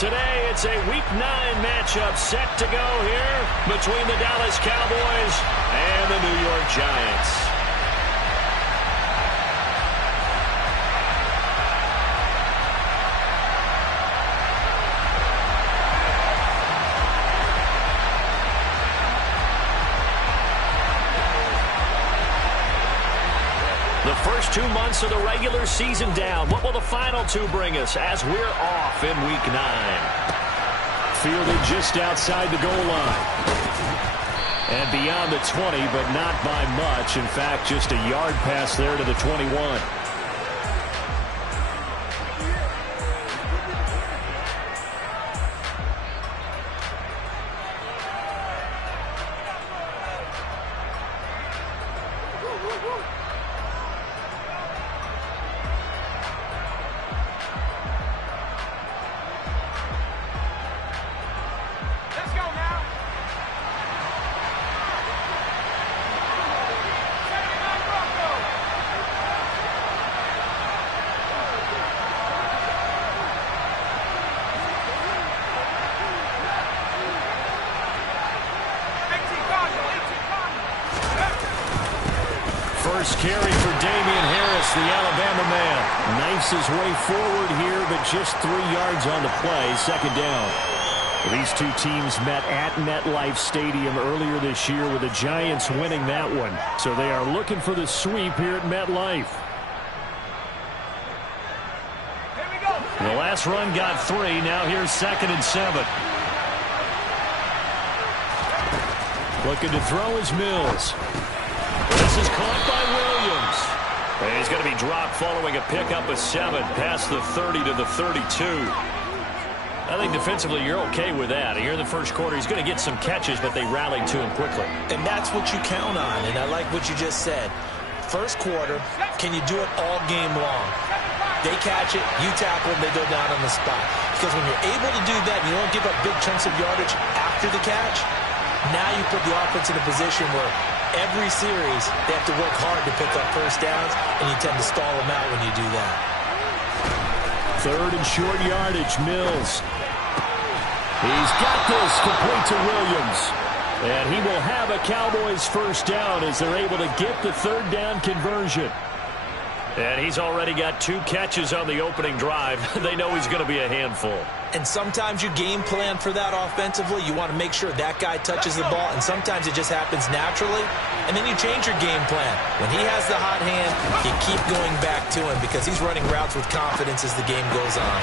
Today, it's a Week 9 matchup set to go here between the Dallas Cowboys and the New York Giants. The first 2 months of the regular season down. What will the final 2 bring us as we're off in Week 9? Fielded just outside the goal line. And beyond the 20, but not by much. In fact, just a yard pass there to the 21. First carry for Damian Harris, the Alabama man. Knifes his way forward here, but just 3 yards on the play. Second down. These two teams met at MetLife Stadium earlier this year with the Giants winning that one. So they are looking for the sweep here at MetLife. Here we go. The last run got 3. Now here's 2nd and 7. Looking to throw is Mills. This is caught by Williams. And he's going to be dropped following a pickup of 7 past the 30 to the 32. I think defensively you're okay with that. Here in the first quarter, he's going to get some catches, but they rallied to him quickly. And that's what you count on, and I like what you just said. First quarter, can you do it all game long? They catch it, you tackle them, they go down on the spot. Because when you're able to do that, and you don't give up big chunks of yardage after the catch, now you put the offense in a position where every series they have to work hard to pick up first downs, and you tend to stall them out when you do that. 3rd and short yardage, Mills. He's got this complete to Williams. And he will have a Cowboys first down as they're able to get the 3rd down conversion. And he's already got 2 catches on the opening drive. They know he's going to be a handful. And sometimes you game plan for that offensively. You want to make sure that guy touches the ball, and sometimes it just happens naturally. And then you change your game plan. When he has the hot hand, you keep going back to him because he's running routes with confidence as the game goes on.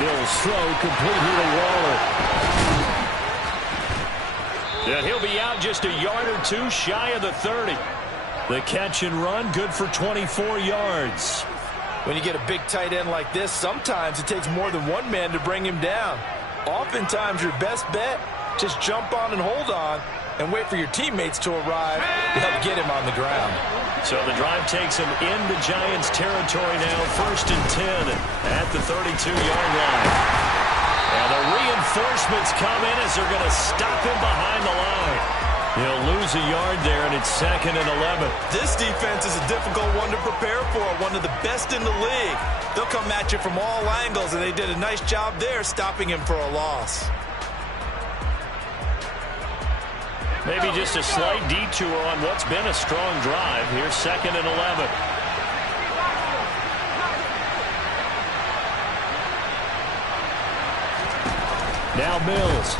Mills throw complete here to Waller. And he'll be out just a yard or 2 shy of the 30. The catch and run, good for 24 yards. When you get a big tight end like this, sometimes it takes more than one man to bring him down. Oftentimes, your best bet, just jump on and hold on and wait for your teammates to arrive to help get him on the ground. So the drive takes him into Giants territory now, 1st and 10 at the 32-yard line. And the reinforcements come in as they're going to stop him behind the line. He'll lose a yard there, and it's 2nd and 11. This defense is a difficult one to prepare for, one of the best in the league. They'll come at you from all angles, and they did a nice job there stopping him for a loss. Maybe just a slight detour on what's been a strong drive. Here's 2nd and 11. Now Mills.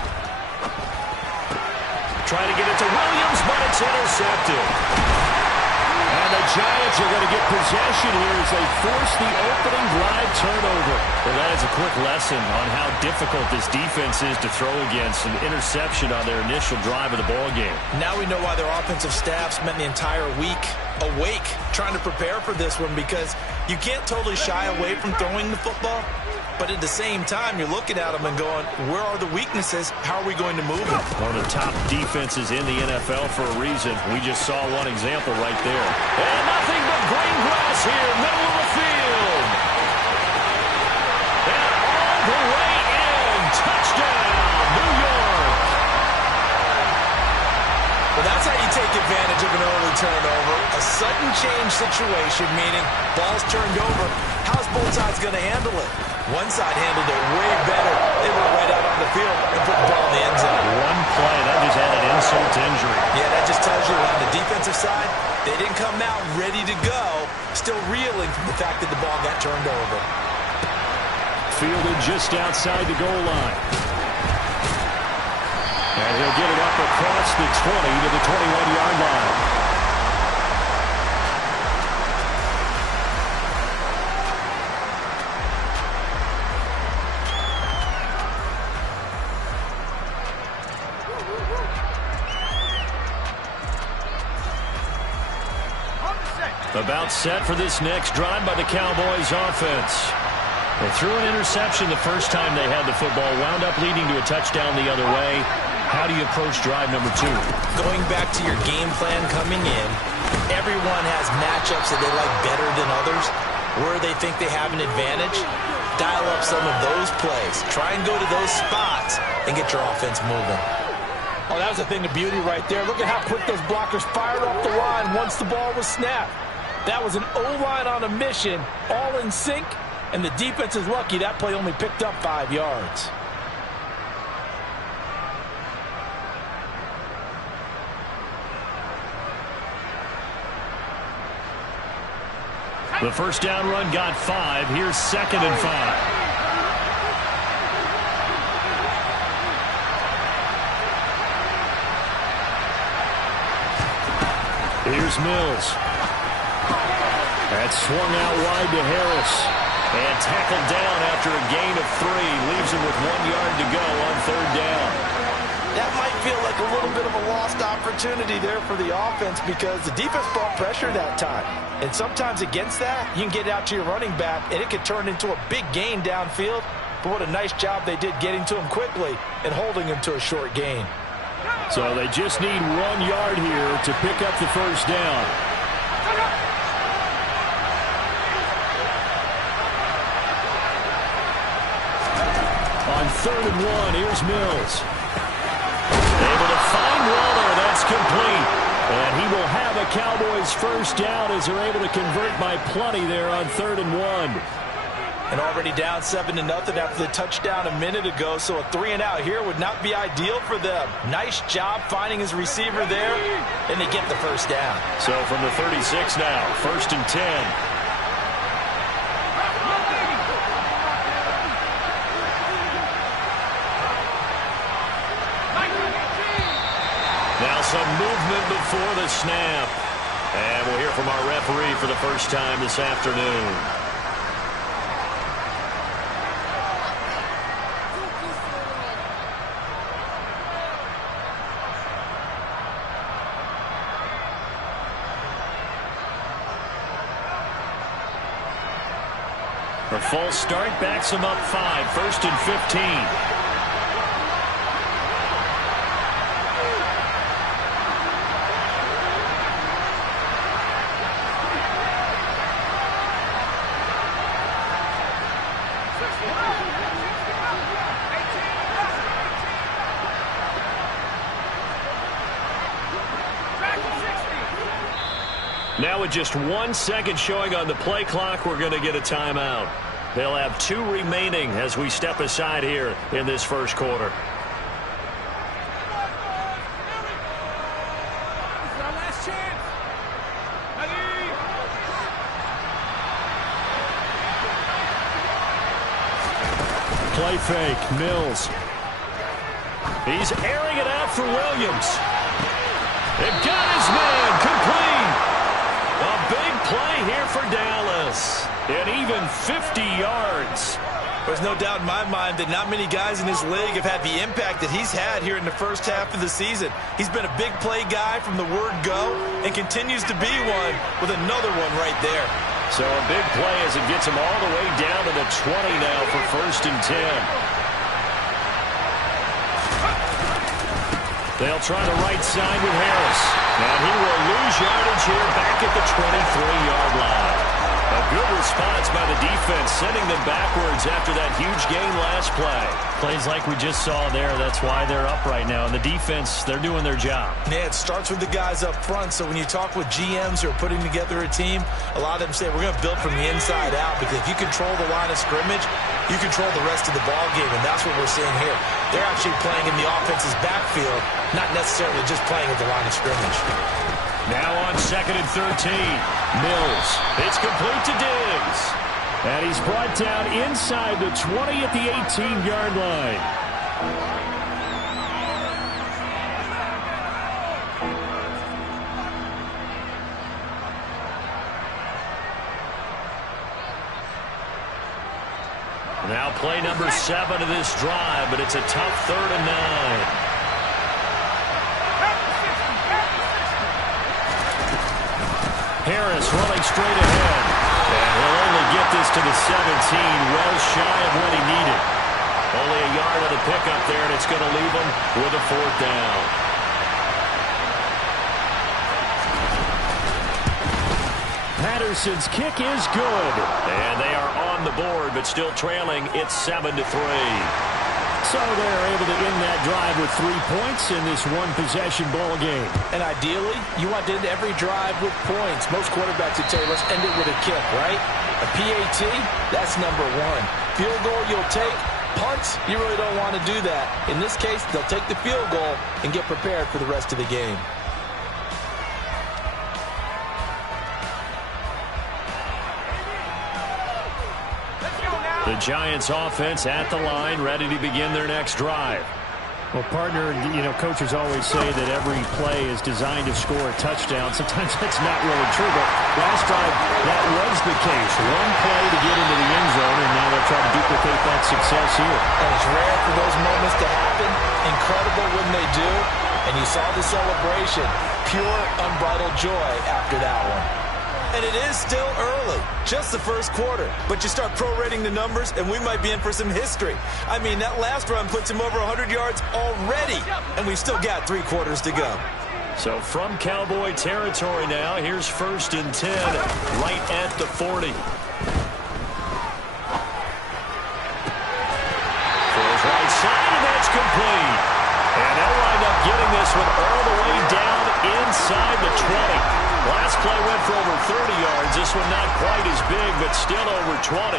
Trying to get it to Williams, but it's intercepted. And the Giants are going to get possession here as they force the opening drive turnover. Well, that is a quick lesson on how difficult this defense is to throw against. An interception on their initial drive of the ballgame. Now we know why their offensive staff spent the entire week awake trying to prepare for this one, because you can't totally shy away from throwing the football. But at the same time, you're looking at them and going, where are the weaknesses? How are we going to move it? One of the top defenses in the NFL for a reason. We just saw one example right there. And nothing but green grass here, middle of the field. And all the way in. Touchdown, New York. Well, that's how you take advantage of an early turnover. A sudden change situation, meaning ball's turned over. How's both sides going to handle it? One side handled it way better. They were They didn't come out ready to go, still reeling from the fact that the ball got turned over. Fielded just outside the goal line. And he'll get it up across the 20 to the 21-yard line. About set for this next drive by the Cowboys offense. They threw an interception the first time they had the football, wound up leading to a touchdown the other way. How do you approach drive number 2? Going back to your game plan coming in, everyone has matchups that they like better than others. Where they think they have an advantage, dial up some of those plays. Try and go to those spots and get your offense moving. Oh, that was a thing of beauty right there. Look at how quick those blockers fired off the line once the ball was snapped. That was an O-line on a mission, all in sync, and the defense is lucky that play only picked up 5 yards. The first down run got 5. Here's 2nd and 5. Here's Mills. That's swung out wide to Harris. And tackled down after a gain of 3. Leaves him with 1 yard to go on 3rd down. That might feel like a little bit of a lost opportunity there for the offense because the defense brought pressure that time. And sometimes against that, you can get out to your running back, and it could turn into a big gain downfield. But what a nice job they did getting to him quickly and holding him to a short gain. So they just need 1 yard here to pick up the first down. On 3rd and 1, here's Mills. Able to find Waller. That's complete. And he will have a Cowboys first down as they're able to convert by plenty there on 3rd and 1. And already down 7-0 after the touchdown a minute ago, so a 3-and-out here would not be ideal for them. Nice job finding his receiver there, and they get the first down. So from the 36 now, 1st and 10. Now some movement before the snap. And we'll hear from our referee for the first time this afternoon. A false start backs him up 5, 1st and 15. Now with just 1 second showing on the play clock, we're going to get a timeout. They'll have 2 remaining as we step aside here in this first quarter. Play fake, Mills. He's airing it out for Williams. They've got his man, complete. A big play here for Dallas. And even 50 yards. There's no doubt in my mind that not many guys in this league have had the impact that he's had here in the first half of the season. He's been a big play guy from the word go and continues to be one with another one right there. So a big play as it gets him all the way down to the 20 now for 1st and 10. They'll try the right side with Harris. And he will lose yardage here back at the 23-yard line. A good response by the defense, sending them backwards after that huge gain last play. Plays like we just saw there, that's why they're up right now. And the defense, they're doing their job. Yeah, it starts with the guys up front. So when you talk with GMs who are putting together a team, a lot of them say, we're going to build from the inside out. Because if you control the line of scrimmage, you control the rest of the ball game. And that's what we're seeing here. They're actually playing in the offense's backfield, not necessarily just playing at the line of scrimmage. Now on 2nd and 13. Mills. It's complete to Diggs. And he's brought down inside the 20 at the 18-yard line. Now play number 7 of this drive, but it's a tough 3rd and 9. Harris running straight ahead. And he'll only get this to the 17, well shy of what he needed. Only a yard of the pickup there, and it's going to leave him with a 4th down. Patterson's kick is good. And they are on the board, but still trailing. It's 7-3. So they're able to end that drive with 3 points in this one-possession ball game. And ideally, you want to end every drive with points. Most quarterbacks would tell you, let's end it with a kick, right? A PAT, that's number 1. Field goal you'll take. Punts, you really don't want to do that. In this case, they'll take the field goal and get prepared for the rest of the game. The Giants offense at the line, ready to begin their next drive. Well, partner, coaches always say that every play is designed to score a touchdown. Sometimes that's not really true, but last drive, that was the case. One play to get into the end zone, and now they'll try to duplicate that success here. And it's rare for those moments to happen. Incredible when they do. And you saw the celebration. Pure, unbridled joy after that one. And it is still early, just the first quarter. But you start prorating the numbers, and we might be in for some history. I mean, that last run puts him over 100 yards already, and we've still got 3 quarters to go. So from Cowboy territory now, here's 1st and 10, right at the 40. Throws right side, and that's complete. And they'll wind up getting this one all the way down inside the 20. Last play went for over 30 yards. This one not quite as big, but still over 20.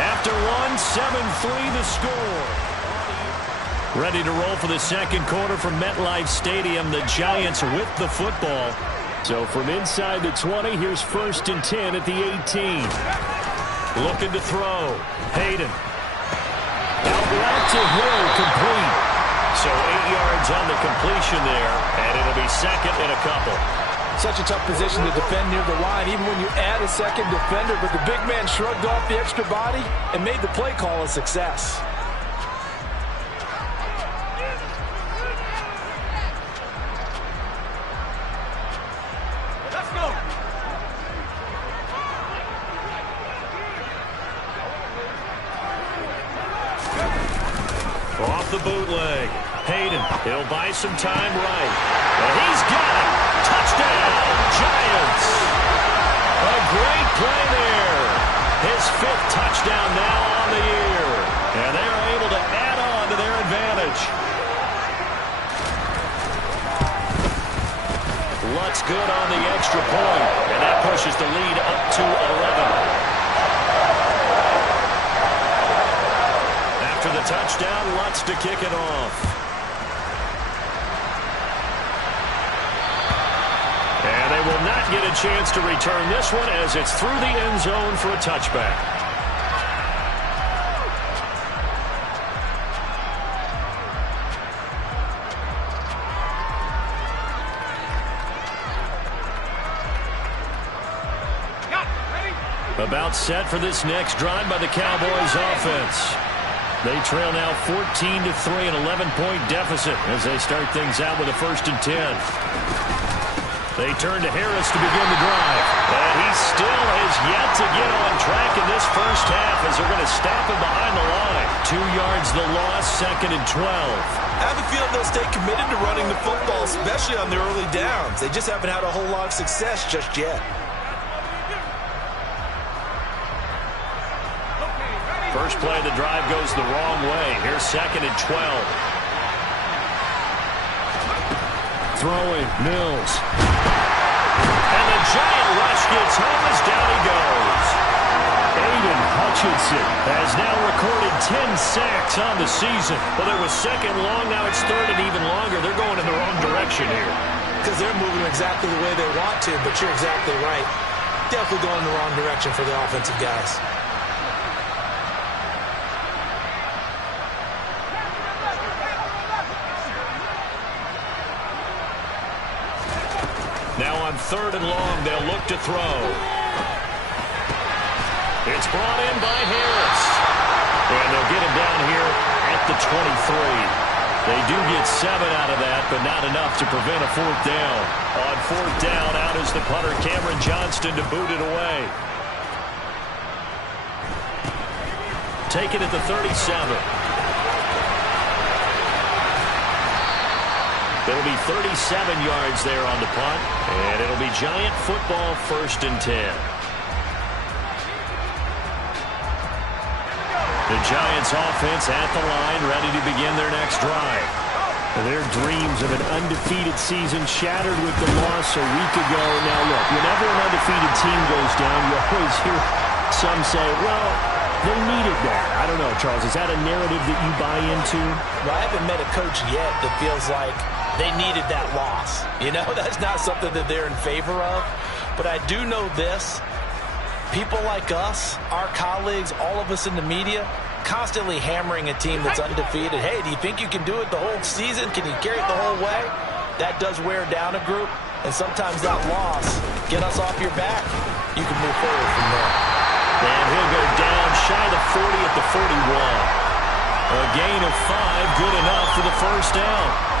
After one, 7-3 the score. Ready to roll for the second quarter from MetLife Stadium. The Giants with the football. So from inside the 20, here's 1st and 10 at the 18. Looking to throw. Hayden. Out route to Hill, complete. So 8 yards on the completion there, and it'll be 2nd and a couple. Such a tough position to defend near the line, even when you add a second defender, but the big man shrugged off the extra body and made the play call a success. Let's go. Off the bootleg. Hayden, he'll buy some time right. And he's got it. Touchdown, Giants. A great play there. His 5th touchdown now on the year. And they're able to add on to their advantage. Lutz good on the extra point. And that pushes the lead up to 11. After the touchdown, Lutz to kick it off. And they will not get a chance to return this one as it's through the end zone for a touchback. About set for this next drive by the Cowboys offense. They trail now 14-3, an 11-point deficit as they start things out with a 1st and 10. They turn to Harris to begin the drive. And he still has yet to get on track in this first half as they're going to stop him behind the line. 2 yards the loss, 2nd and 12. I have a feeling they'll stay committed to running the football, especially on the early downs. They just haven't had a whole lot of success just yet. First play of the drive goes the wrong way. Here's 2nd and 12. Throwing, Mills. And the giant rush gets home as down he goes. Aiden Hutchinson Johnson has now recorded 10 sacks on the season. Well, it was second long. Now it's third and even longer. They're going in the wrong direction here. Because they're moving exactly the way they want to, but you're exactly right. Definitely going in the wrong direction for the offensive guys. Now on third and long, they'll look to throw. It's brought in by Harris. And they'll get him down here at the 23. They do get 7 out of that, but not enough to prevent a fourth down. On fourth down, out is the punter, Cameron Johnston, to boot it away. Take it at the 37. It'll be 37 yards there on the punt, and it'll be Giant football, 1st and 10. The Giants offense at the line, ready to begin their next drive. Their dreams of an undefeated season shattered with the loss a week ago. Now, look, whenever an undefeated team goes down, you always hear some say, well, they needed that. I don't know, Charles. Is that a narrative that you buy into? Well, I haven't met a coach yet that feels like they needed that loss. You know, that's not something that they're in favor of. But I do know this. People like us, our colleagues, all of us in the media, constantly hammering a team that's undefeated. Hey, do you think you can do it the whole season? Can you carry it the whole way? That does wear down a group, and sometimes that loss, get us off your back. You can move forward from there. And he'll go down shy of the 40 at the 41. A gain of 5, good enough for the first down.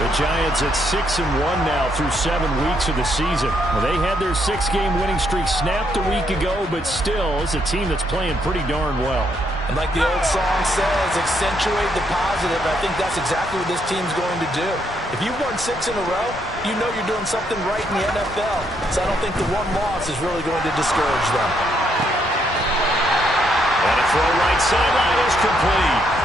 The Giants at 6-1 now through 7 weeks of the season. Well, they had their 6-game winning streak snapped a week ago, but still, it's a team that's playing pretty darn well. And like the old song says, accentuate the positive. I think that's exactly what this team's going to do. If you've won 6 in a row, you know you're doing something right in the NFL. So I don't think the one loss is really going to discourage them. And a throw right sideline is complete.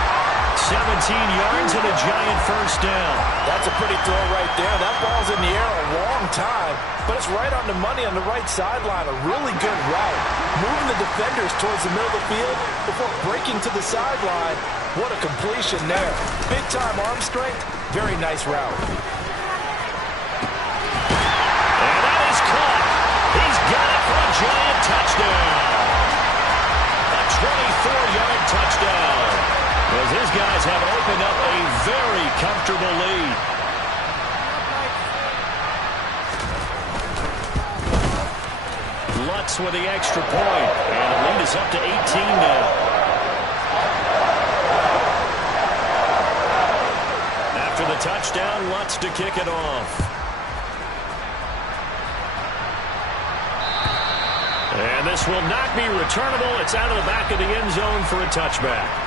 17 yards and a Giant first down. That's a pretty throw right there. That ball's in the air a long time, but it's right on the money on the right sideline. A really good route. Moving the defenders towards the middle of the field before breaking to the sideline. What a completion there. Big-time arm strength. Very nice route. And that is caught. He's got it for a Giant touchdown. A 24-yard touchdown. As his guys have opened up a very comfortable lead. Lutz with the extra point. And the lead is up to 18 now. After the touchdown, Lutz to kick it off. And this will not be returnable. It's out of the back of the end zone for a touchback.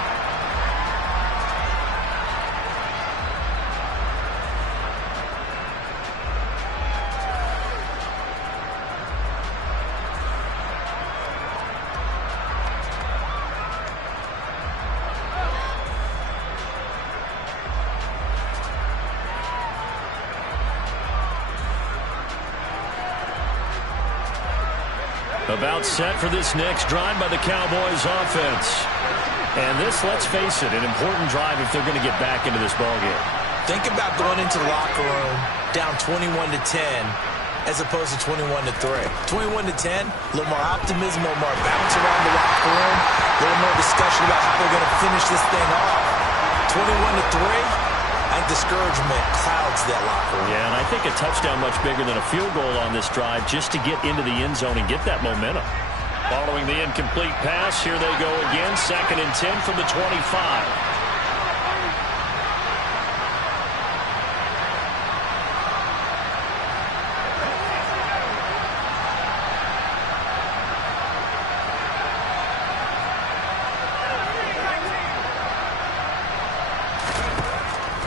About set for this next drive by the Cowboys offense. And this, let's face it, an important drive if they're going to get back into this ballgame. Think about going into the locker room down 21-10 as opposed to 21-3. 21-10, a little more optimism, a little more bounce around the locker room, a little more discussion about how they're going to finish this thing off. 21-3. I think discouragement clouds that locker room. Yeah, and I think a touchdown much bigger than a field goal on this drive just to get into the end zone and get that momentum. Following the incomplete pass, here they go again. 2nd and 10 from the 25.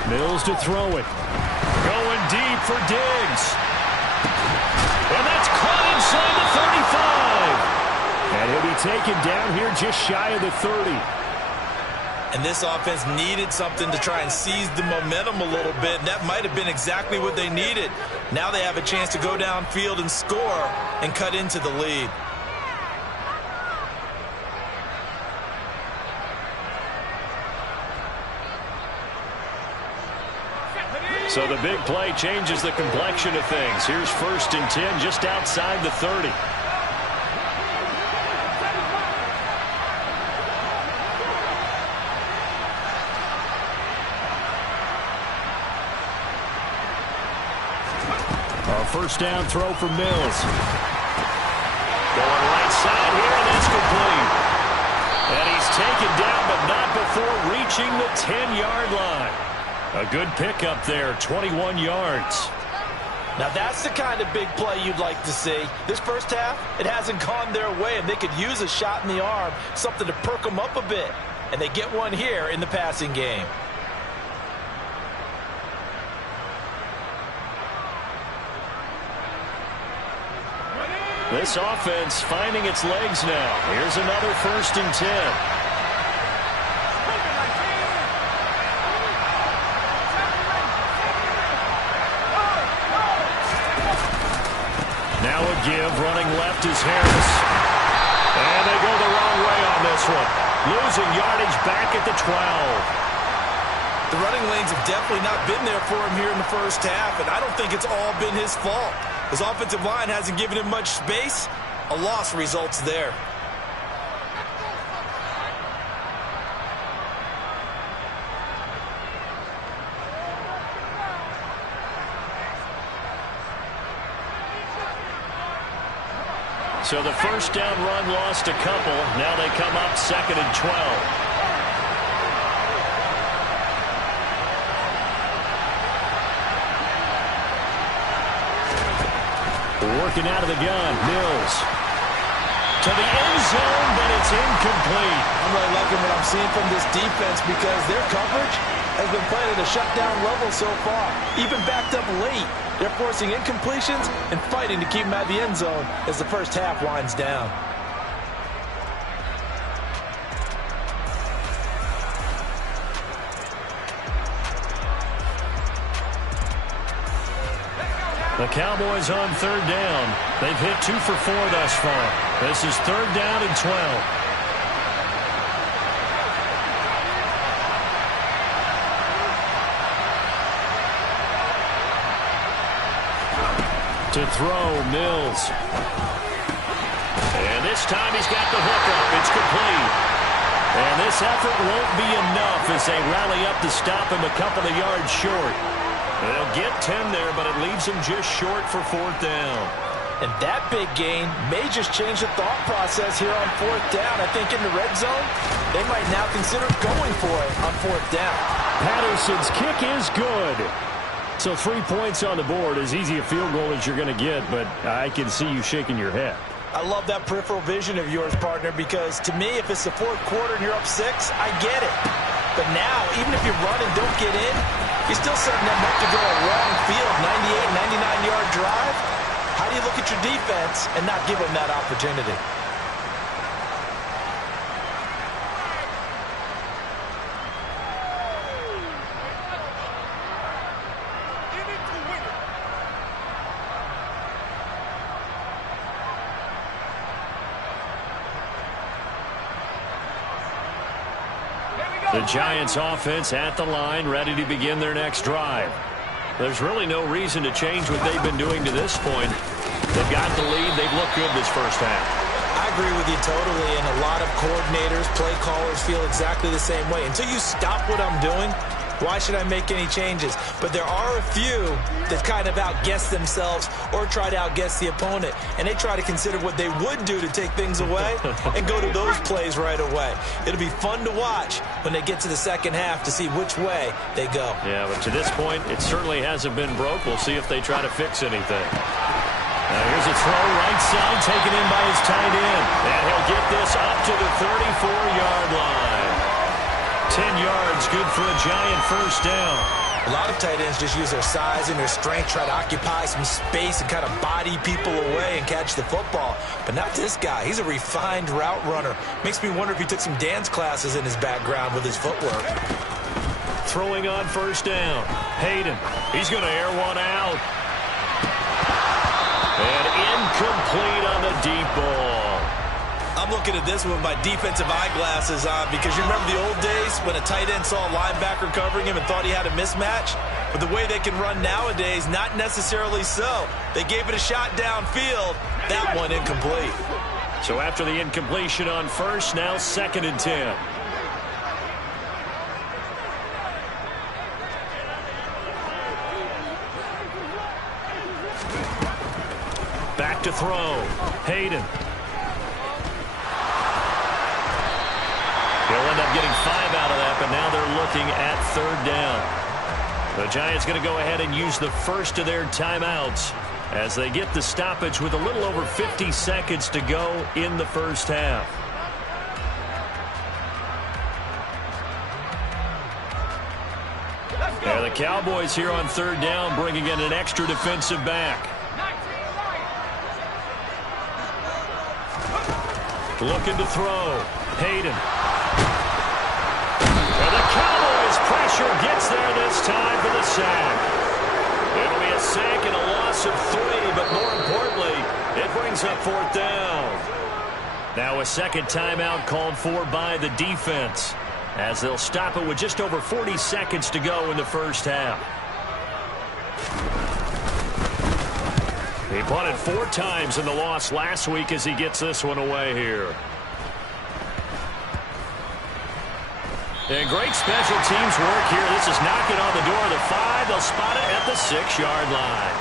Mills to throw it. Going deep for Diggs. And that's caught inside the 35. And he'll be taken down here just shy of the 30. And this offense needed something to try and seize the momentum a little bit. And that might have been exactly what they needed. Now they have a chance to go downfield and score and cut into the lead. So the big play changes the complexion of things. Here's 1st and 10 just outside the 30. A first down throw for Mills. Going right side here, and that's complete. And he's taken down, but not before reaching the 10-yard line. A good pickup there, 21 yards. Now that's the kind of big play you'd like to see. This first half, it hasn't gone their way, and they could use a shot in the arm, something to perk them up a bit. And they get one here in the passing game. This offense finding its legs now. Here's another 1st and 10. Now a give, running left is Harris. And they go the wrong way on this one. Losing yardage back at the 12. The running lanes have definitely not been there for him here in the first half, and I don't think it's all been his fault. His offensive line hasn't given him much space. A loss results there. So the first down run lost a couple. Now they come up 2nd and 12. Working out of the gun, Mills. To the end zone, but it's incomplete. I'm really liking what I'm seeing from this defense because their coverage has been playing at a shutdown level so far. Even backed up late, they're forcing incompletions and fighting to keep them out of the end zone as the first half winds down. The Cowboys on 3rd down. They've hit 2 for 4 thus far. This is 3rd down and 12. To throw, Mills. And this time he's got the hook up. It's complete. And this effort won't be enough as they rally up to stop him a couple of yards short. They'll get 10 there, but it leaves them just short for 4th down. And that big gain may just change the thought process here on 4th down. I think in the red zone, they might now consider going for it on 4th down. Patterson's kick is good. So 3 points on the board, as easy a field goal as you're going to get, but I can see you shaking your head. I love that peripheral vision of yours, partner, because to me, if it's the 4th quarter and you're up 6, I get it. But now, even if you run and don't get in, you're still setting them up to go a long field, 98, 99-yard drive. How do you look at your defense and not give them that opportunity? The Giants offense at the line, ready to begin their next drive. There's really no reason to change what they've been doing to this point. They've got the lead. They've looked good this first half. I agree with you totally, and a lot of coordinators, play callers feel exactly the same way. Until you stop what I'm doing, why should I make any changes? But there are a few that kind of outguess themselves or try to outguess the opponent, and they try to consider what they would do to take things away and go to those plays right away. It'll be fun to watch when they get to the second half to see which way they go. Yeah, but to this point, it certainly hasn't been broke. We'll see if they try to fix anything. Now here's a throw right side, taken in by his tight end. And he'll get this up to the 34-yard line. 10 yards, good for a Giant first down. A lot of tight ends just use their size and their strength, try to occupy some space and kind of body people away and catch the football. But not this guy. He's a refined route runner. Makes me wonder if he took some dance classes in his background with his footwork. Throwing on first down. Hayden, he's going to air one out. And incomplete on the deep ball. I'm looking at this one with my defensive eyeglasses on because you remember the old days when a tight end saw a linebacker covering him and thought he had a mismatch? But the way they can run nowadays, not necessarily so. They gave it a shot downfield. That one incomplete. So after the incompletion on first, now 2nd and 10. Back to throw. Hayden. He'll end up getting 5 out of that, but now they're looking at 3rd down. The Giants going to go ahead and use the first of their timeouts as they get the stoppage with a little over 50 seconds to go in the first half. And the Cowboys here on 3rd down bringing in an extra defensive back. Looking to throw. Hayden. And the Cowboys pressure gets there this time for the sack. It'll be a sack and a loss of 3, but more importantly, it brings up 4th down. Now a second timeout called for by the defense as they'll stop it with just over 40 seconds to go in the first half. He punted 4 times in the loss last week as he gets this one away here. And great special teams work here. This is knocking on the door of the 5. They'll spot it at the 6-yard line.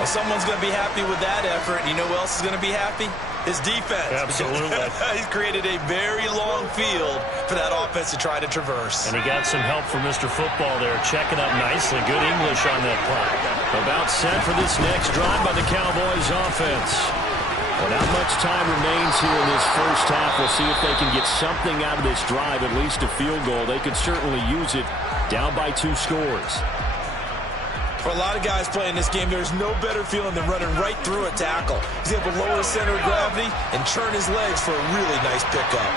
Well, someone's going to be happy with that effort. You know who else is going to be happy? His defense. Absolutely. He's created a very long field for that offense to try to traverse. And he got some help from Mr. Football there, checking up nicely. Good English on that play. About set for this next drive by the Cowboys offense. Well, not much time remains here in this first half. We'll see if they can get something out of this drive, at least a field goal. They could certainly use it down by 2 scores. For a lot of guys playing this game, there's no better feeling than running right through a tackle. He's able to lower his center of gravity and turn his legs for a really nice pickup.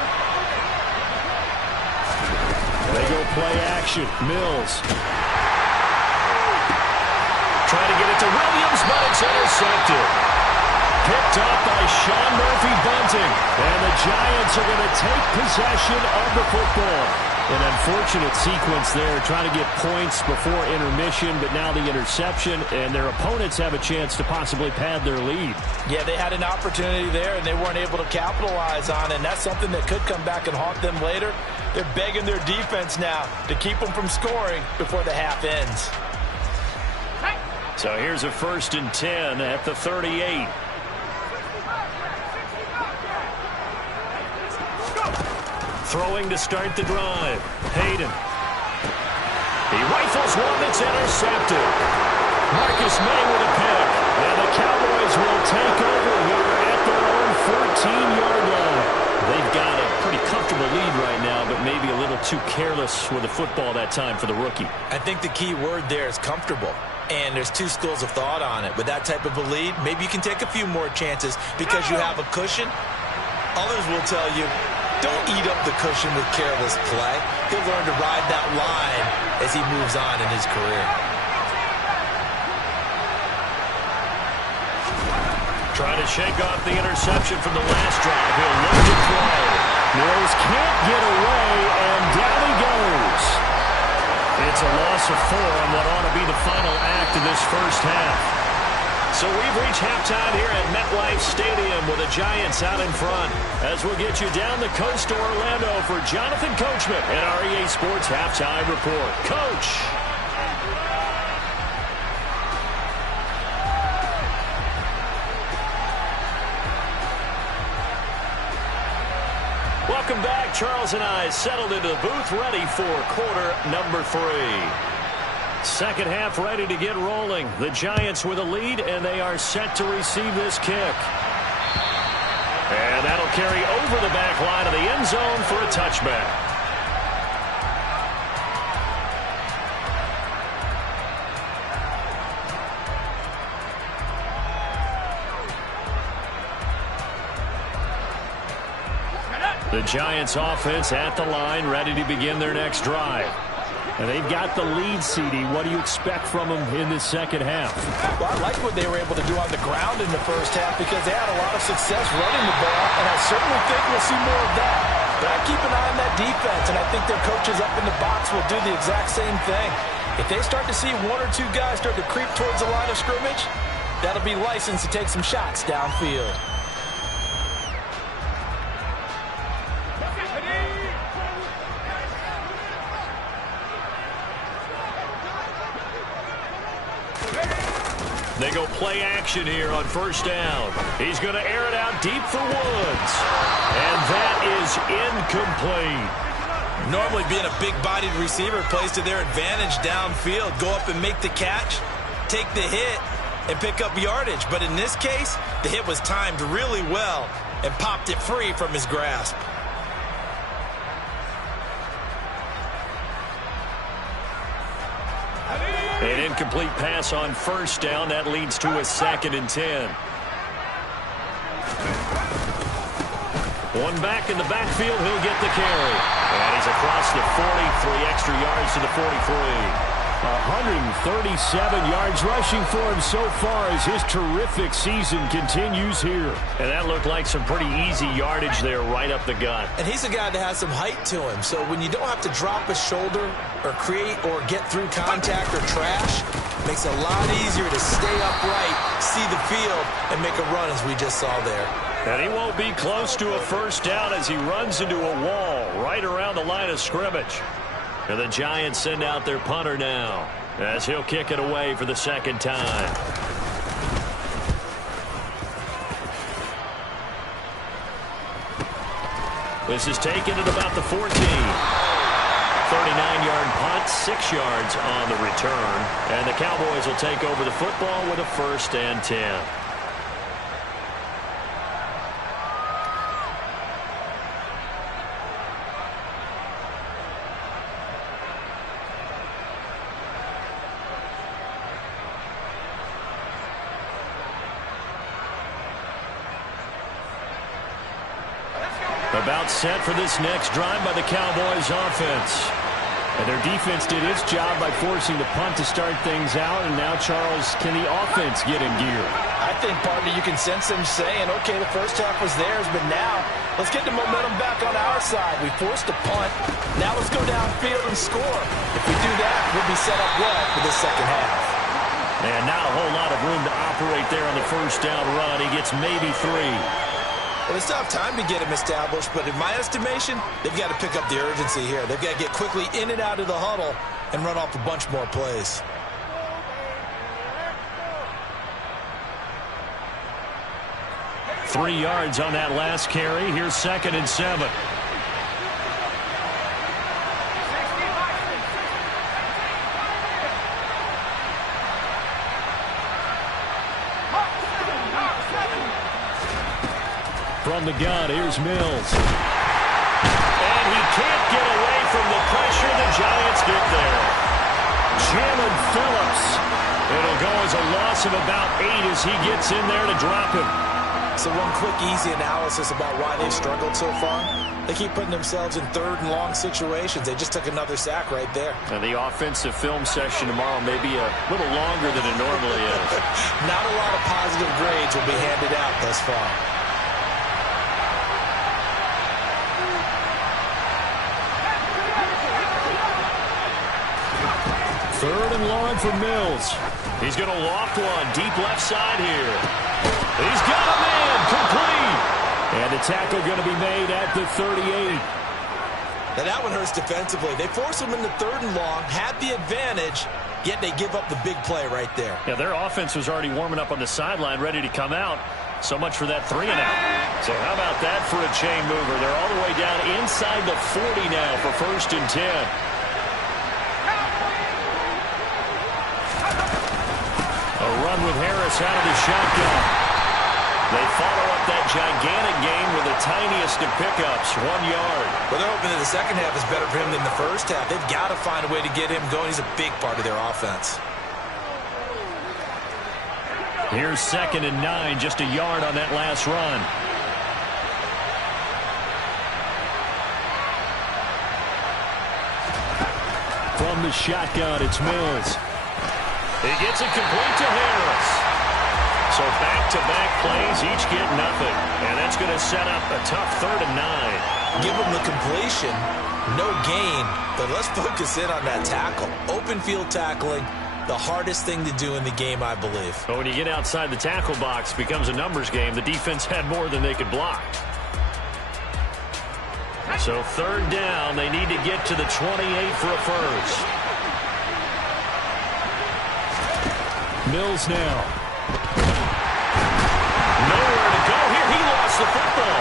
They go play action. Mills. Trying to get it to Williams, but it's intercepted. Picked up by Sean Murphy-Bunting. And the Giants are going to take possession of the football. An unfortunate sequence there, trying to get points before intermission, but now the interception, and their opponents have a chance to possibly pad their lead. Yeah, they had an opportunity there, and they weren't able to capitalize on it, and that's something that could come back and haunt them later. They're begging their defense now to keep them from scoring before the half ends. So here's a 1st and 10 at the 38. Throwing to start the drive. Hayden. He rifles one that's intercepted. Marcus May with a pick. And the Cowboys will take over here at their own 14-yard line. They've got a pretty comfortable lead right now, but maybe a little too careless with the football that time for the rookie. I think the key word there is comfortable. And there's 2 schools of thought on it. With that type of a lead, maybe you can take a few more chances because you have a cushion. Others will tell you, don't eat up the cushion with careless play. He'll learn to ride that line as he moves on in his career. Trying to shake off the interception from the last drive. He'll look to throw. Mills can't get away, and down he goes. It's a loss of 4 on what ought to be the final act of this first half. So we've reached halftime here at MetLife Stadium with the Giants out in front. As we'll get you down the coast to Orlando for Jonathan Coachman and REA Sports Halftime Report. Coach. Welcome back. Charles and I settled into the booth ready for quarter number 3. Second half ready to get rolling. The Giants with a lead, and they are set to receive this kick. And that'll carry over the back line of the end zone for a touchback. The Giants offense at the line, ready to begin their next drive. And they've got the lead, CD. What do you expect from them in this second half? Well, I like what they were able to do on the ground in the first half because they had a lot of success running the ball, and I certainly think we'll see more of that. But I keep an eye on that defense, and I think their coaches up in the box will do the exact same thing. If they start to see one or two guys start to creep towards the line of scrimmage, that'll be license to take some shots downfield. They go play action here on first down. He's going to air it out deep for Woods. And that is incomplete. Normally being a big-bodied receiver plays to their advantage downfield. Go up and make the catch, take the hit, and pick up yardage. But in this case, the hit was timed really well and popped it free from his grasp. An incomplete pass on first down. That leads to a 2nd and 10. One back in the backfield. He'll get the carry. And he's across the 40. 3 extra yards to the 43. 137 yards rushing for him so far as his terrific season continues here. And that looked like some pretty easy yardage there right up the gut. And he's a guy that has some height to him. So when you don't have to drop a shoulder or create or get through contact or trash, makes it a lot easier to stay upright, see the field, and make a run as we just saw there. And he won't be close to a first down as he runs into a wall right around the line of scrimmage. And the Giants send out their punter now as he'll kick it away for the second time. This is taken at about the 14. 39-yard punt, 6 yards on the return. And the Cowboys will take over the football with a 1st and 10. About set for this next drive by the Cowboys offense. And their defense did its job by forcing the punt to start things out. And now, Charles, can the offense get in gear? I think, partner, you can sense them saying, okay, the first half was theirs, but now let's get the momentum back on our side. We forced a punt. Now let's go downfield and score. If we do that, we'll be set up well for this second half. And not a whole lot of room to operate there on the first down run. He gets maybe 3. Well, they still have time to get him established, but in my estimation, they've got to pick up the urgency here. They've got to get quickly in and out of the huddle and run off a bunch more plays. Three yards on that last carry. Here's 2nd and 7. From the gun, here's Mills. And he can't get away from the pressure. The Giants get there. Jalen Phillips. It'll go as a loss of about 8 as he gets in there to drop him. So one quick, easy analysis about why they've struggled so far. They keep putting themselves in 3rd and long situations. They just took another sack right there. And the offensive film session tomorrow may be a little longer than it normally is. Not a lot of positive grades will be handed out thus far. 3rd and long for Mills. He's going to loft one deep left side here. He's got a man complete. And the tackle going to be made at the 38. Now that one hurts defensively. They force him into 3rd and long, had the advantage, yet they give up the big play right there. Yeah, their offense was already warming up on the sideline, ready to come out. So much for that 3 and out. So how about that for a chain mover? They're all the way down inside the 40 now for 1st and 10. A run with Harris out of the shotgun. They follow up that gigantic gain with the tiniest of pickups, 1 yard. Well, they're hoping that the second half is better for him than the first half. They've got to find a way to get him going. He's a big part of their offense. Here's 2nd and 9, just a yard on that last run. from the shotgun. It's Mills. He gets it complete to Harris. So back-to-back plays, each get nothing. And that's going to set up a tough 3rd and 9. Give him the completion, no gain, but let's focus in on that tackle. Open field tackling, the hardest thing to do in the game, I believe. But when you get outside the tackle box, it becomes a numbers game. The defense had more than they could block. So 3rd down, they need to get to the 28 for a first. Mills now. Nowhere to go here. He lost the football.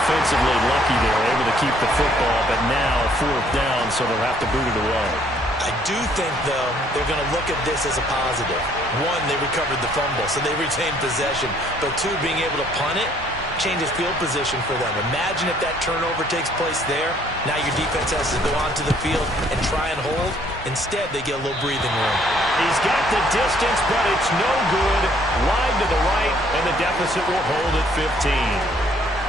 Offensively lucky they're able to keep the football, but now 4th down, so they'll have to boot it away. I do think, though, they're going to look at this as a positive. 1, they recovered the fumble, so they retained possession. But 2, being able to punt it changes field position for them. Imagine if that turnover takes place there. Now your defense has to go onto the field and try and hold. Instead, they get a little breathing room. He's got the distance, but it's no good. Wide to the right, and the deficit will hold at 15.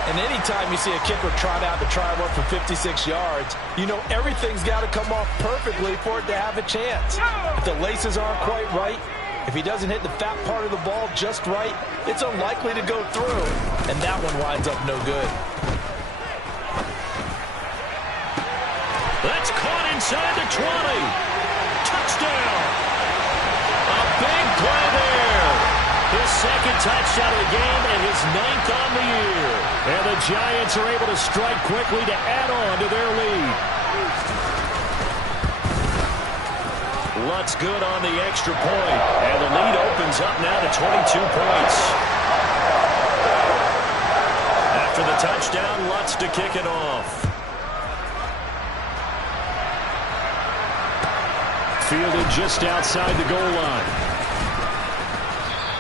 And anytime you see a kicker trot out to try and work for 56 yards, you know everything's got to come off perfectly for it to have a chance. If the laces aren't quite right, if he doesn't hit the fat part of the ball just right, it's unlikely to go through. And that one winds up no good. That's caught inside the 20. Touchdown. A big play there. His 2nd touchdown of the game and his 9th on the year. And the Giants are able to strike quickly to add on to their lead. Lutz good on the extra point. And the lead opens up now to 22 points. After the touchdown, Lutz to kick it off. Fielded just outside the goal line.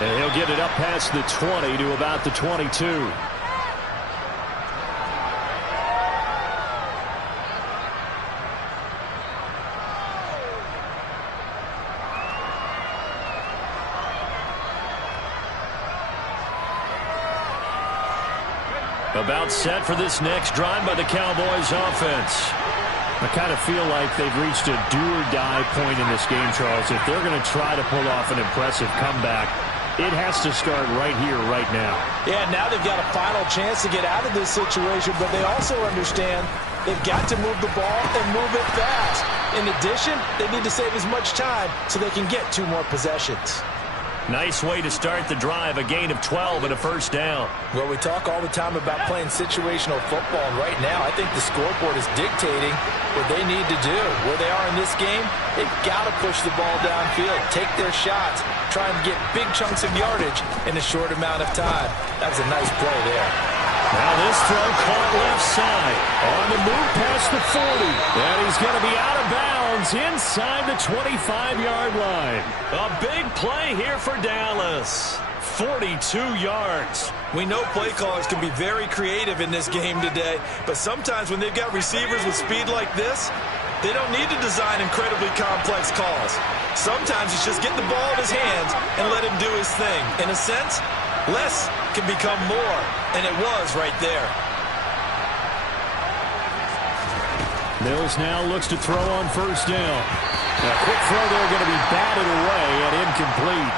And he'll get it up past the 20 to about the 22. About set for this next drive by the Cowboys offense. I kind of feel like they've reached a do-or-die point in this game, Charles. If they're going to try to pull off an impressive comeback, it has to start right here, right now. Yeah, now they've got a final chance to get out of this situation, but they also understand they've got to move the ball and move it fast. In addition, they need to save as much time so they can get 2 more possessions. Nice way to start the drive, a gain of 12 and a first down. Well, we talk all the time about playing situational football, and right now I think the scoreboard is dictating what they need to do. Where they are in this game, they've got to push the ball downfield, take their shots, try and get big chunks of yardage in a short amount of time. That was a nice play there. Now this throw caught left side. On the move past the 40. And he's going to be out of bounds inside the 25-yard line. A big play here for Dallas. 42 yards. We know play callers can be very creative in this game today, but sometimes when they've got receivers with speed like this, they don't need to design incredibly complex calls. Sometimes it's just get the ball in his hands and let him do his thing. In a sense, less can become more, and it was right there. Mills now looks to throw on first down. A quick throw there going to be batted away and incomplete.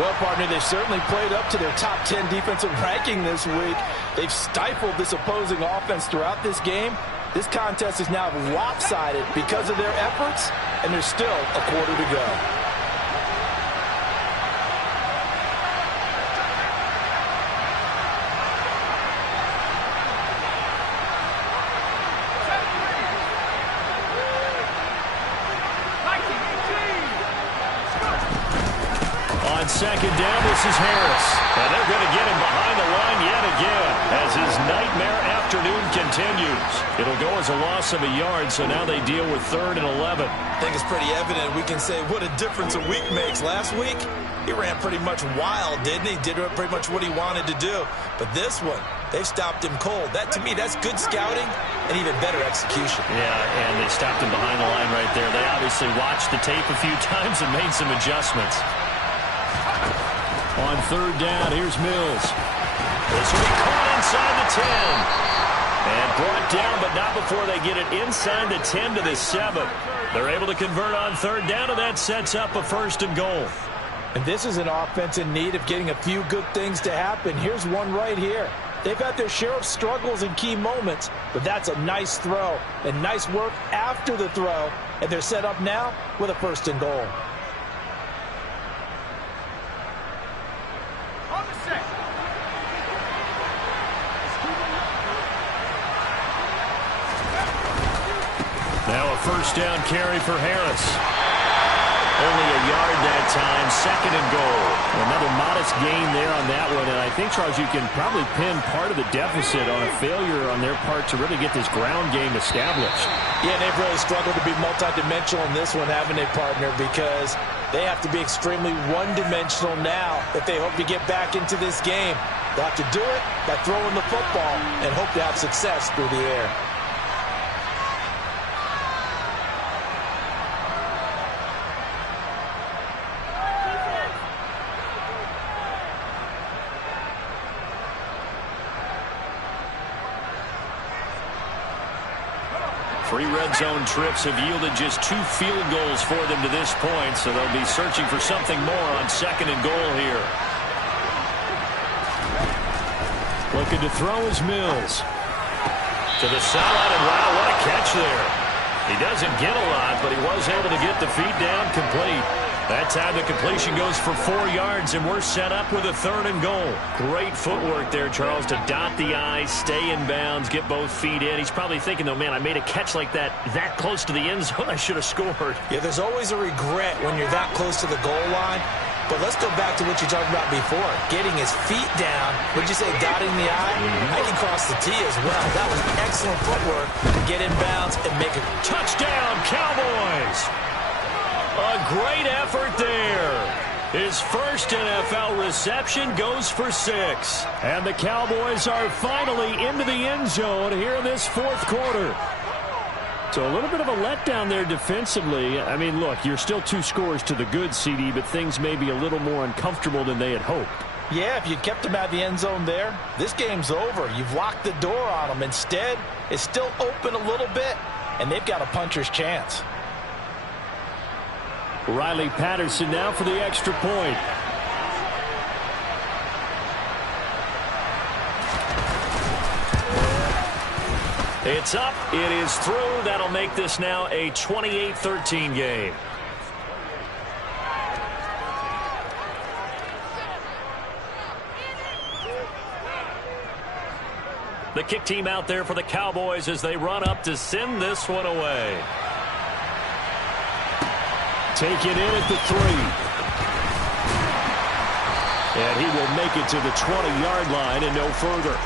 Well, partner, they've certainly played up to their top 10 defensive ranking this week. They've stifled this opposing offense throughout this game. This contest is now lopsided because of their efforts, and there's still a quarter to go. Second down, this is Harris. And they're going to get him behind the line yet again as his nightmare afternoon continues. It'll go as a loss of a yard, so now they deal with 3rd and 11. I think it's pretty evident. We can say what a difference a week makes. Last week, he ran pretty much wild, didn't he? Did pretty much what he wanted to do. But this one, they've stopped him cold. That, to me, that's good scouting and even better execution. Yeah, and they stopped him behind the line right there. They obviously watched the tape a few times and made some adjustments. On 3rd down, here's Mills. This will be caught inside the 10. And brought down, but not before they get it inside the 10 to the 7. They're able to convert on third down, and that sets up a 1st and goal. And this is an offense in need of getting a few good things to happen. Here's one right here. They've had their share of struggles in key moments, but that's a nice throw and nice work after the throw. And they're set up now with a 1st and goal. Now a 1st down carry for Harris. Only a yard that time, 2nd and goal. Another modest gain there on that one, and I think, Charles, you can probably pin part of the deficit on a failure on their part to really get this ground game established. Yeah, they've really struggled to be multidimensional in this one, haven't they, partner? Because they have to be extremely one-dimensional now if they hope to get back into this game. They'll have to do it by throwing the football and hope to have success through the air. Three red zone trips have yielded just 2 field goals for them to this point, so they'll be searching for something more on 2nd and goal here. Looking to throw is Mills. To the sideline, and wow, what a catch there. He doesn't get a lot, but he was able to get the feet down complete. That time the completion goes for 4 yards, and we're set up with a 3rd and goal. Great footwork there, Charles, to dot the I's, stay in bounds, get both feet in. He's probably thinking, though, man, I made a catch like that close to the end zone. I should have scored. Yeah, there's always a regret when you're that close to the goal line. But let's go back to what you talked about before. Getting his feet down. Would you say dotting the I? I can cross the T as well. That was excellent footwork to get in bounds and make a touchdown, Cowboys. A great effort there. His first NFL reception goes for 6. And the Cowboys are finally into the end zone here in this 4th quarter. So a little bit of a letdown there defensively. I mean, look, you're still 2 scores to the good, CD, but things may be a little more uncomfortable than they had hoped. Yeah, if you'd kept them out of the end zone there, this game's over. You've locked the door on them. Instead, it's still open a little bit, and they've got a puncher's chance. Riley Patterson now for the extra point. It's up. It is through. That'll make this now a 28-13 game. The kick team out there for the Cowboys as they run up to send this one away. Taken in at the 3. And he will make it to the 20-yard line and no further.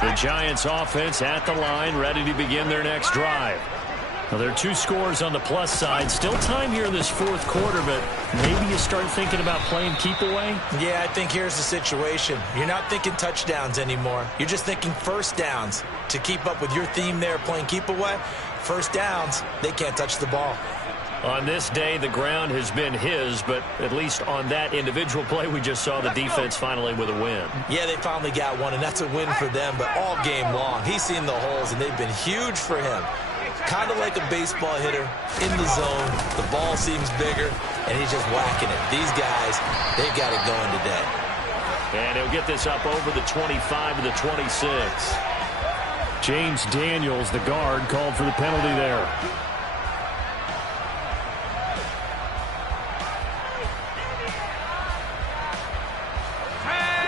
The Giants offense at the line, ready to begin their next drive. Now, there are 2 scores on the plus side. Still time here in this 4th quarter, but maybe you start thinking about playing keep away? Yeah, I think here's the situation. You're not thinking touchdowns anymore. You're just thinking 1st downs. To keep up with your theme there, playing keep away, 1st downs, they can't touch the ball. On this day, the ground has been his, but at least on that individual play, we just saw the defense finally with a win. Yeah, they finally got one, and that's a win for them, but all game long, he's seen the holes, and they've been huge for him. Kind of like a baseball hitter in the zone. The ball seems bigger, and he's just whacking it. These guys, they've got it going today. And he'll get this up over the 25 to the 26. James Daniels, the guard, called for the penalty there.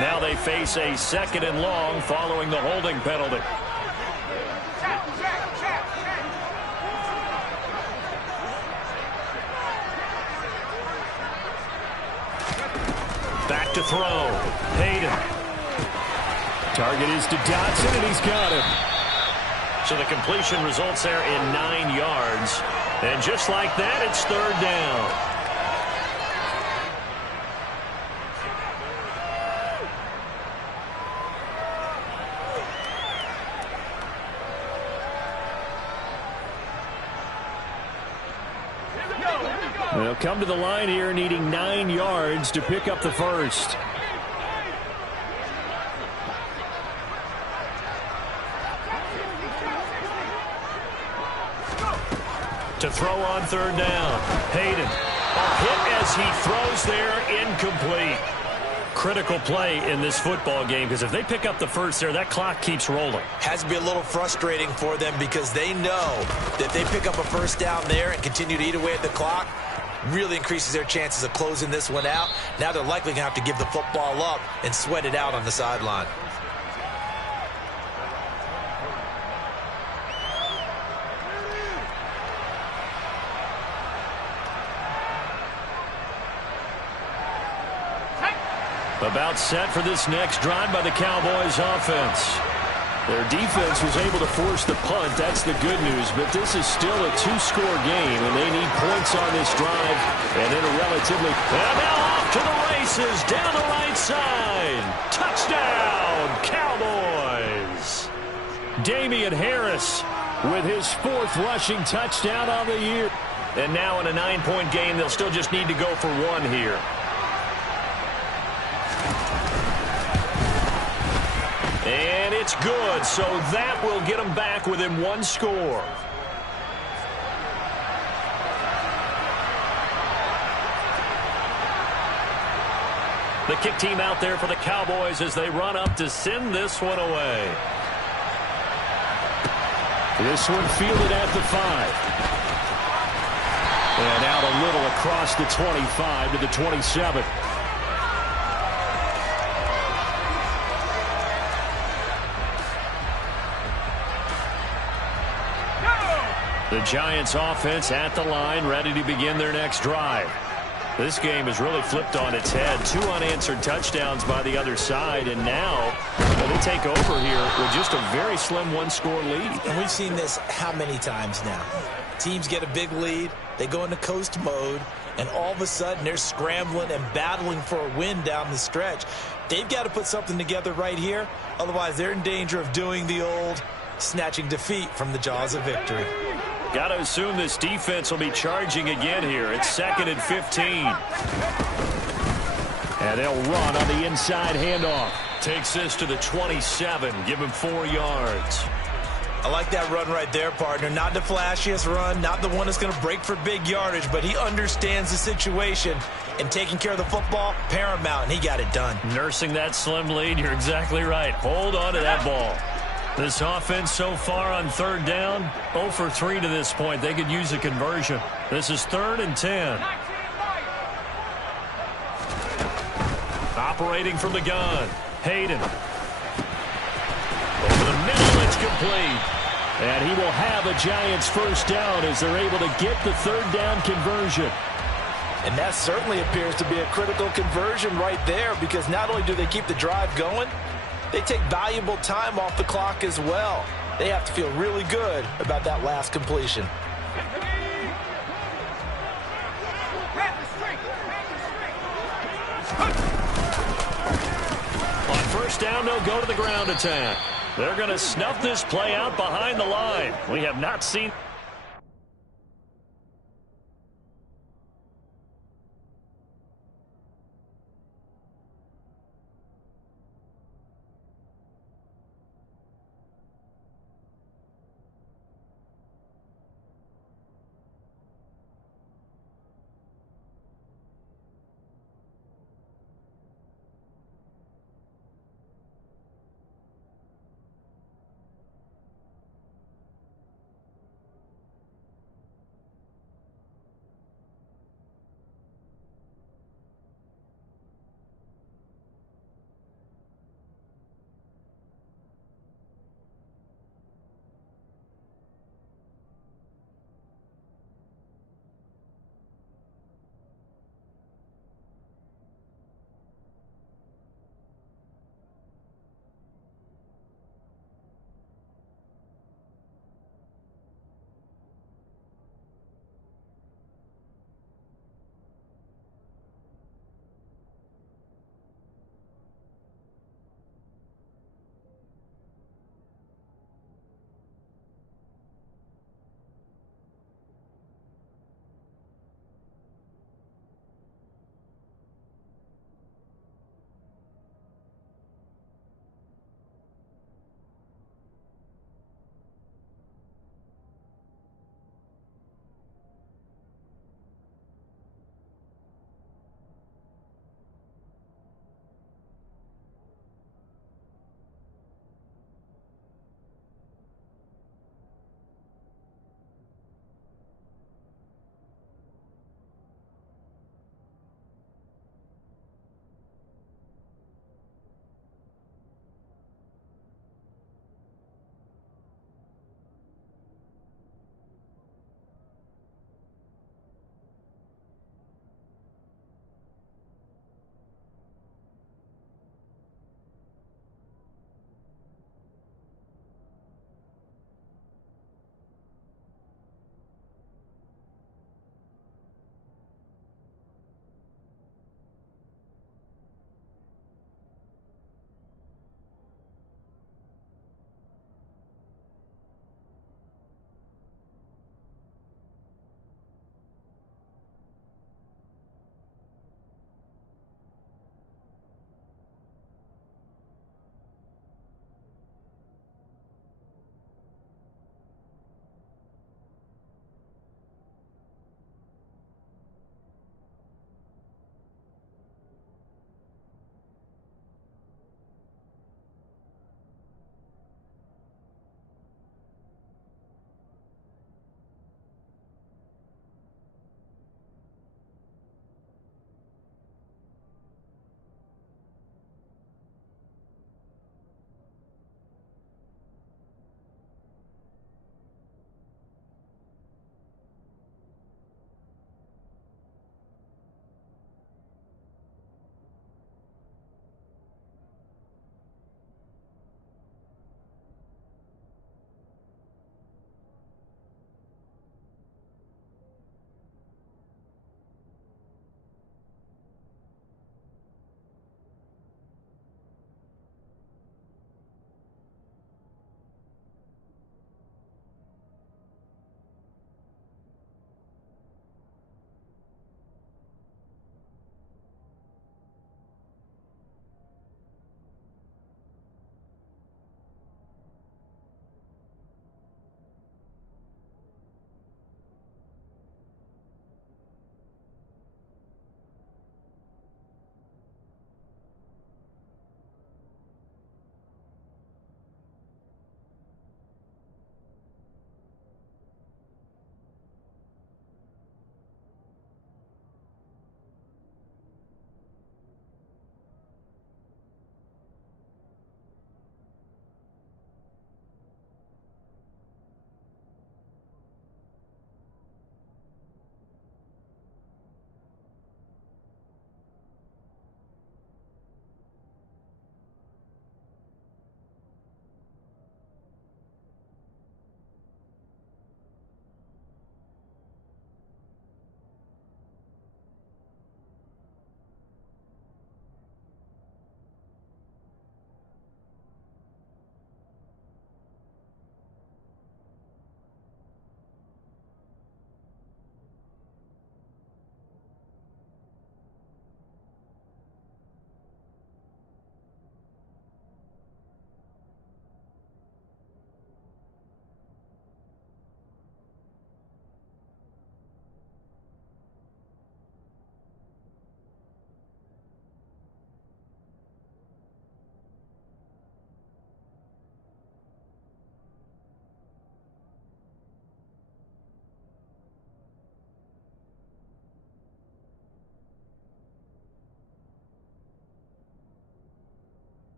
Now they face a 2nd and long following the holding penalty. Back to throw. Hayden. Target is to Dotson, and he's got him. So the completion results there in 9 yards. And just like that, it's 3rd down. They'll come to the line here needing 9 yards to pick up the first. To throw on third down. Hayden. A hit as he throws there, incomplete. Critical play in this football game because if they pick up the first there, that clock keeps rolling. Has to be a little frustrating for them because they know that they pick up a first down there and continue to eat away at the clock, really increases their chances of closing this one out. Now they're likely going to have to give the football up and sweat it out on the sideline. About set for this next drive by the Cowboys offense. Their defense was able to force the punt. That's the good news. But this is still a 2-score game, and they need points on this drive. And in a relatively... And now off to the races, down the right side. Touchdown, Cowboys. Damian Harris with his 4th rushing touchdown on the year. And now in a 9-point game, they'll still just need to go for 1 here. And it's good, so that will get them back within 1 score. The kick team out there for the Cowboys as they run up to send this one away. This one fielded at the 5. And out a little across the 25 to the 27. The Giants offense at the line, ready to begin their next drive. This game has really flipped on its head. 2 unanswered touchdowns by the other side, and now they take over here with just a very slim 1-score lead. And we've seen this how many times now? Teams get a big lead, they go into coast mode, and all of a sudden they're scrambling and battling for a win down the stretch. They've got to put something together right here, otherwise they're in danger of doing the old snatching defeat from the jaws of victory. Got to assume this defense will be charging again here. It's 2nd and 15. And they'll run on the inside handoff. Takes this to the 27. Give him 4 yards. I like that run right there, partner. Not the flashiest run, not the one that's going to break for big yardage, but he understands the situation, and taking care of the football, paramount, and he got it done. Nursing that slim lead, you're exactly right. Hold on to that ball. This offense so far on third down, 0 for 3 to this point. They could use a conversion. This is 3rd and 10. Operating from the gun, Hayden. Over the middle, it's complete. And he will have a Giants first down as they're able to get the 3rd down conversion. And that certainly appears to be a critical conversion right there, because not only do they keep the drive going, they take valuable time off the clock as well. They have to feel really good about that last completion. On first down, they'll go to the ground attack. They're going to snuff this play out behind the line. We have not seen...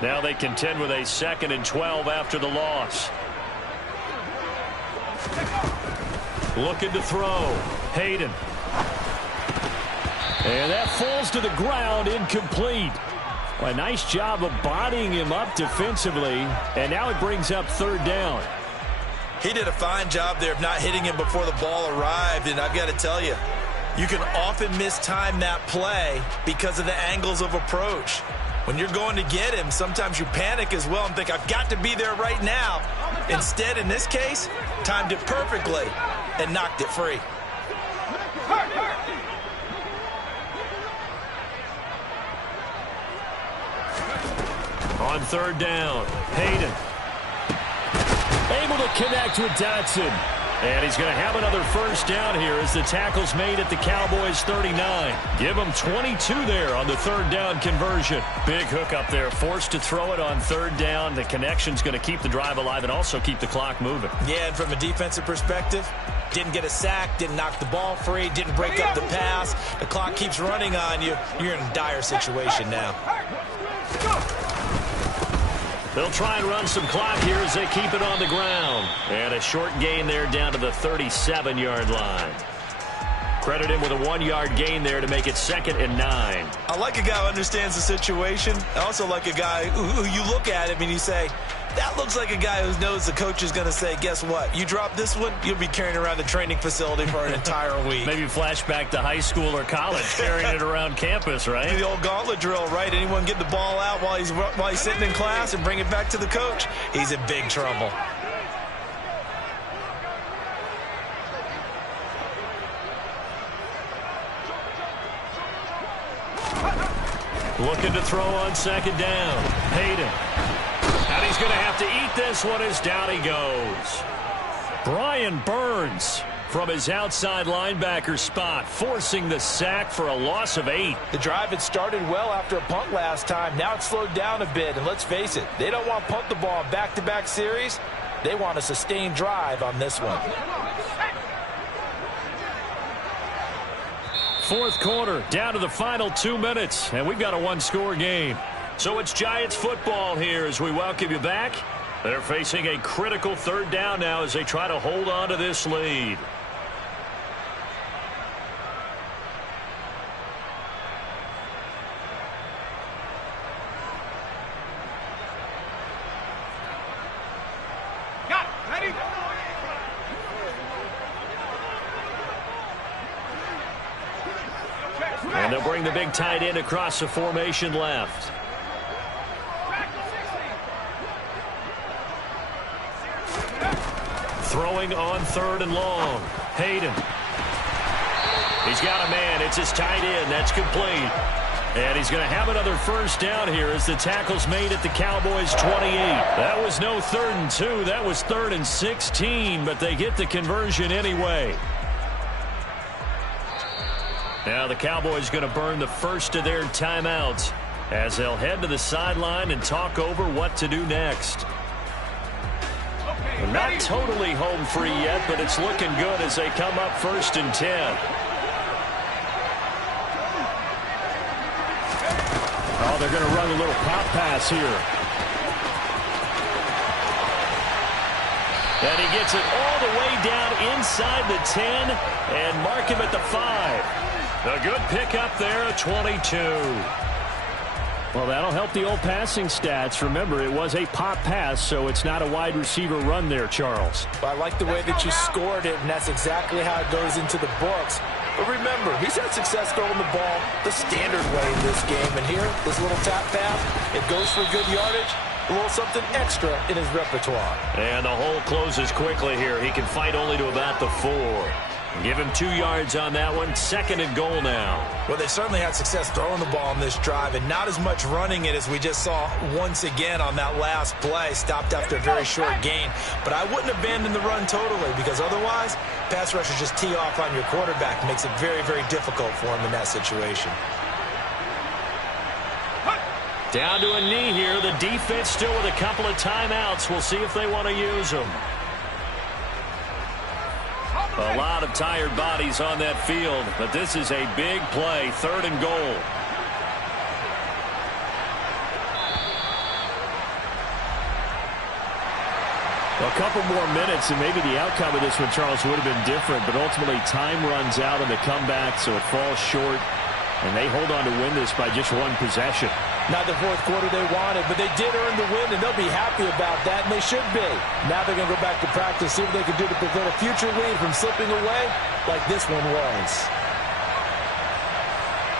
Now they contend with a 2nd and 12 after the loss. Looking to throw. Hayden. And that falls to the ground, incomplete. Well, a nice job of bodying him up defensively, and now it brings up 3rd down. He did a fine job there of not hitting him before the ball arrived, and I've got to tell you, you can often mistime that play because of the angles of approach. When you're going to get him, sometimes you panic as well and think, I've got to be there right now. Instead, in this case, timed it perfectly and knocked it free. On 3rd down, Hayden. Able to connect with Dotson. And he's going to have another 1st down here as the tackle's made at the Cowboys' 39. Give him 22 there on the 3rd down conversion. Big hook up there, forced to throw it on 3rd down. The connection's going to keep the drive alive and also keep the clock moving. Yeah, and from a defensive perspective, didn't get a sack, didn't knock the ball free, didn't break up the pass. The clock keeps running on you. You're in a dire situation now. They'll try and run some clock here as they keep it on the ground. And a short gain there down to the 37-yard line. Credit him with a 1-yard gain there to make it 2nd and 9. I like a guy who understands the situation. I also like a guy who you look at him and you say, that looks like a guy who knows the coach is going to say, guess what? You drop this one, you'll be carrying around the training facility for an entire week. Maybe flashback to high school or college, carrying it around campus, right? The old gauntlet drill, right? Anyone get the ball out while he's sitting in class and bring it back to the coach? He's in big trouble. Looking to throw on 2nd down. Hayden. And he's going to have to eat this one as down he goes. Brian Burns from his outside linebacker spot, forcing the sack for a loss of 8. The drive had started well after a punt last time. Now it's slowed down a bit, and let's face it, they don't want to punt the ball in back-to-back series. They want a sustained drive on this one. 4th quarter, down to the final 2 minutes, and we've got a 1-score game. So it's Giants football here as we welcome you back. They're facing a critical 3rd down now as they try to hold on to this lead. Ready? And they'll bring the big tight end across the formation left. Throwing on 3rd and long. Hayden. He's got a man. It's his tight end. That's complete. And he's going to have another 1st down here as the tackle's made at the Cowboys' 28. That was no 3rd and 2. That was 3rd and 16, but they get the conversion anyway. Now the Cowboys going to burn the first of their timeouts as they'll head to the sideline and talk over what to do next. They're not totally home free yet, but it's looking good as they come up 1st and 10. Oh, they're going to run a little pop pass here. And he gets it all the way down inside the 10 and mark him at the 5. A good pickup there at 22. Well, that'll help the old passing stats. Remember, it was a pop pass, so it's not a wide receiver run there, Charles. Well, I like the way that you scored it, and that's exactly how it goes into the books. But remember, he's had success throwing the ball the standard way in this game. And here, this little tap pass, it goes for good yardage, a little something extra in his repertoire. And the hole closes quickly here. He can fight only to about the 4. Give him 2 yards on that one. 2nd and goal now. Well, they certainly had success throwing the ball on this drive, and not as much running it as we just saw once again on that last play. Stopped after a very short gain. But I wouldn't abandon the run totally, because otherwise, pass rushers just tee off on your quarterback. Makes it very, very difficult for him in that situation. Down to a knee here. The defense still with a couple of timeouts. We'll see if they want to use them. A lot of tired bodies on that field, but this is a big play. 3rd and goal. Well, a couple more minutes, and maybe the outcome of this one, Charles, would have been different. But ultimately, time runs out on the comeback, so it falls short. And they hold on to win this by just one possession. Not the fourth quarter they wanted, but they did earn the win, and they'll be happy about that, and they should be. Now they're going to go back to practice, see what they can do to prevent a future lead from slipping away like this one was.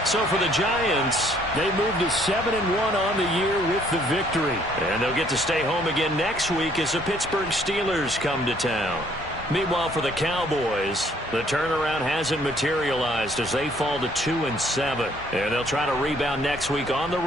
So for the Giants, they moved to 7-1 on the year with the victory. And they'll get to stay home again next week as the Pittsburgh Steelers come to town. Meanwhile, for the Cowboys, the turnaround hasn't materialized as they fall to 2-7. And they'll try to rebound next week on the road.